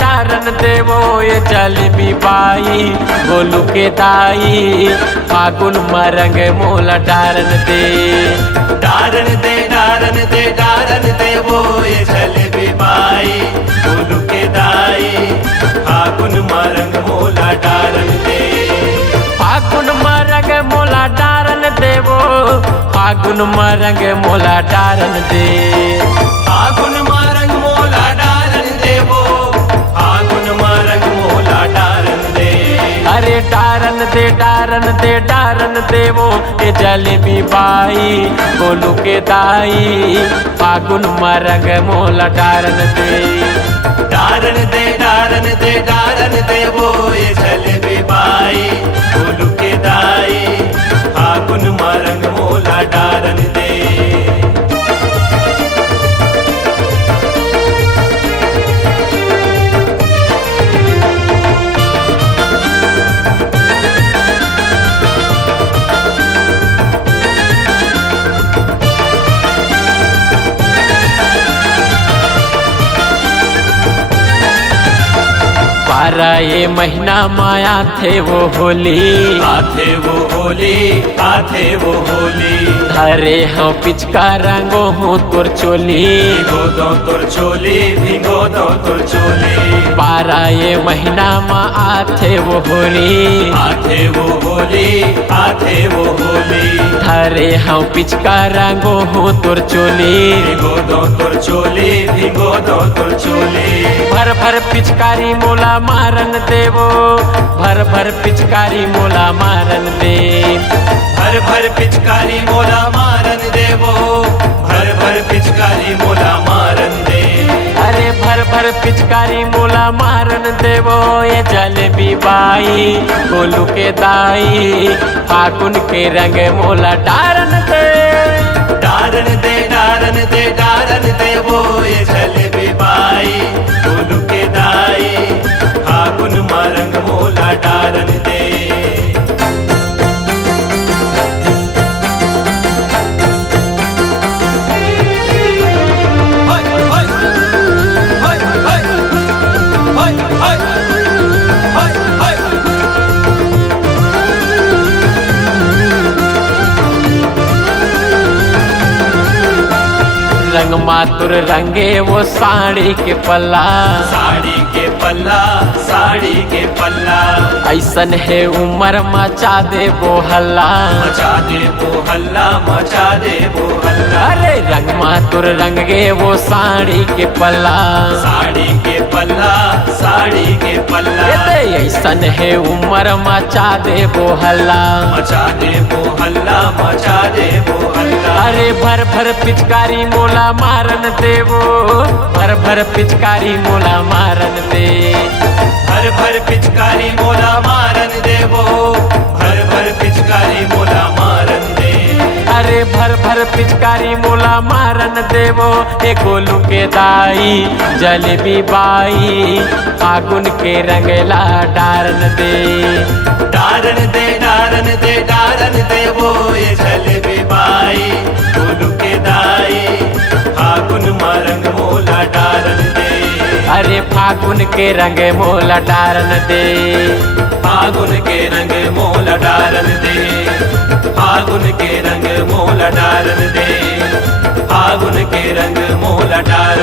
डारन देवो ये जलेबी बाई गोलू के दाई फागुन मरंग मोला डारन दे। डारन दे डारन दे डारन दे वो ये जलेबी बाई गोलू के दाई फागुन मरंग मोला डारन दे। फागुन मरंग मोला डारन देवो फागुन मरंग मोला डारन दे। फागुन मरंग मोला डारन दे वो फागुन मरंग मोला डारन दे। अरे डारन दे डारन दे डारन देवो ये जलेबी बाई गोलू के दाई फागुन मरंग मोला डारन दे। डारन दे डारन दे डारन दे वो ये जलेबी बाई गोलू के दाई फागुन मरंग मोला डारन दे। बारह ये महीना माया थे वो होली आथे वो होली आथे वो होली। अरे हाँ पिचका रंगो हूँ तोर चोली भिगो दो तोर चोली भिगो दो तोर चोली। बारह ये महीना मा आथे वो होली आथे वो होली आथे वो होली। अरे हाँ पिचका रंगो हूँ तोर चोली भिगो दो तोर चोली भिगो दो तोर चोली। भर भर पिचकारी मोला मारन देवो भर भर पिचकारी मोला मारन दे। भर भर पिचकारी मोला मारन देवो भर भर पिचकारी मोला मारन दे। अरे भर भर पिचकारी मोला मारन देवो ये जलेबी बाई गोलू के दाई फागुन के रंग मोला डारन दे। डारन दे डारन दे डारन दे वो ये जलेबी बाई गोलू के दाई फागुन मरंग मोला डारन दे। रंग मातुर रंगे वो साड़ी के पल्ला साड़ी के पल्ला साड़ी के पल्ला। ऐसन है उम्र मचा दे वो हल्ला मचा दे वो हल्ला मचा दे वो हल्ला। अरे रंग मातुर रंगे वो साड़ी के पल्ला साड़ी के पल्ला साड़ी के पल्ला। ऐसन है उम्र मचा दे वो हल्ला मचा दे वो हल्ला मचा दे वो हल्ला। अरे भर भर पिचकारी मोला मारन देवो भर भर पिचकारी मोला मारन दे। भर भर पिचकारी मोला मारन देवो भर भर पिचकारी मोला मारन दे। अरे भर भर पिचकारी मोला मारन देवो ए गोलू के दाई जलेबी बाई फागुन के रंगला डारन दे। डारन दे डारन दे डारन दे वो ये जलेबी बाई गोलू के दाई फागुन मरंग मोला डारन दे। अरे फागुन के रंग मोला डारन दे। फागुन के रंग मोला डारन दे फागुन के रंग मोला डारन दे फागुन के रंग मोला डारन